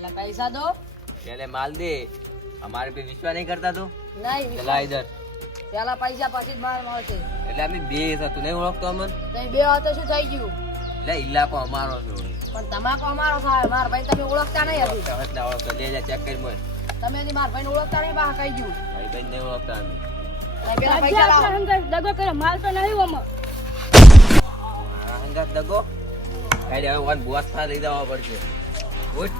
પેલા પૈસા દો पहले माल दे हमारे पे विश्वास नहीं करता तो નહીં चला इधर પેલા પૈસા પછી જ માલ મળશે એટલે અમે બે હતા તું નહીં ઓળખતો અમન તમે બે હોય તો શું થઈ ગયું એટલે ઇલાકો અમારો છે પણ તમાકો અમારો થાય મારા ભાઈ તમે ઓળખતા નહીં હજી તરત ના ઓળખતો લે જા ચેક કરી મોય તમે હજી મારા ભાઈને ઓળખતા નહીં બહાર કહી ગયું ભાઈ ભાઈ નહીં ઓળખતા અમે તમે પેલા પૈસા લાવો દગો કર્યો માલ તો નહીં ઓમાં હંગાત દગો કાઈ હવે વન બોસ થા લઈ જવા પડશે ઉઠ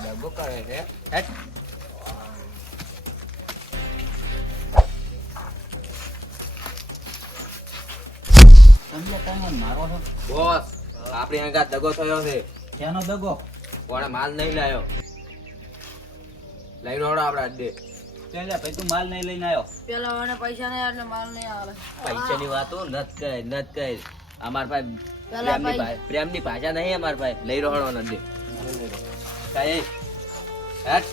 દગો કરે છે હેટ તમે કઈ મારો છો બોસ આપણી હંગાત દગો થયો છે ક્યાંનો દગો કોણે માલ નહીં લાયો લઈને આવડો આપડા દે ત્યાં ભાઈ તું માલ નહીં લઈને આવ્યો પેલા વાળાને પૈસા નહીં એટલે માલ નહીં આવે પૈસાની વાતો નત કહે અમાર પાસે પેલા પ્રેમની ભાષા નહીં અમાર પાસે લઈ રહ્યો નથી કઈ હેટ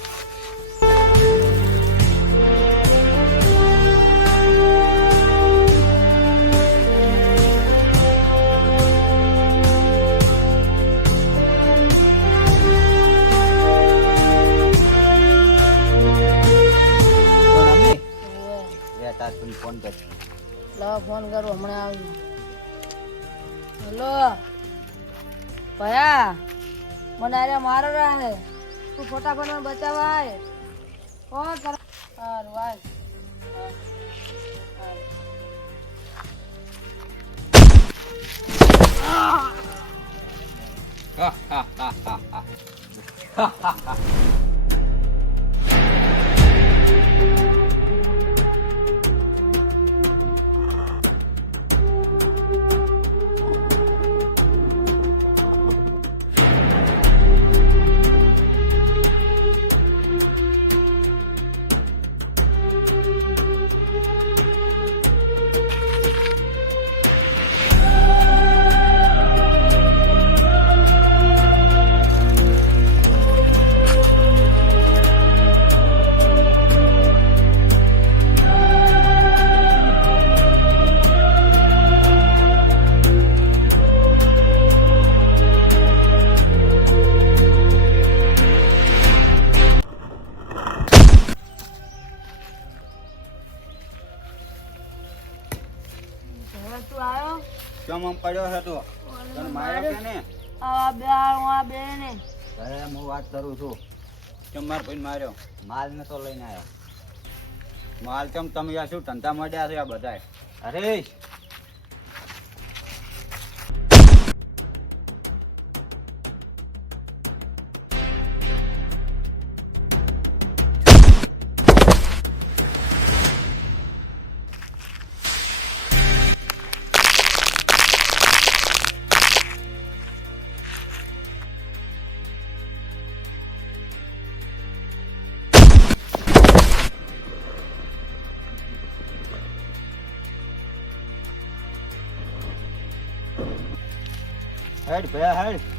ફોન કર લાવો ફોન કરો હમણાં આવી હેલો ભયા મને અરે મારો રહે તું ફટાફટ મને બચાવાય કોણ કર હારું વાય તું આવ્યો કેમ આમ પડ્યો છે તું તને માર્યો કે ને આ બે ને અરે હું વાત કરું છું કેમ માર ભાઈ માર્યો માલ ને તો લઈને આવ્યો માલ કેમ તમે આ શું ધંધા મળ્યા છે આ બધાય અરે હેડ ભયા હેડ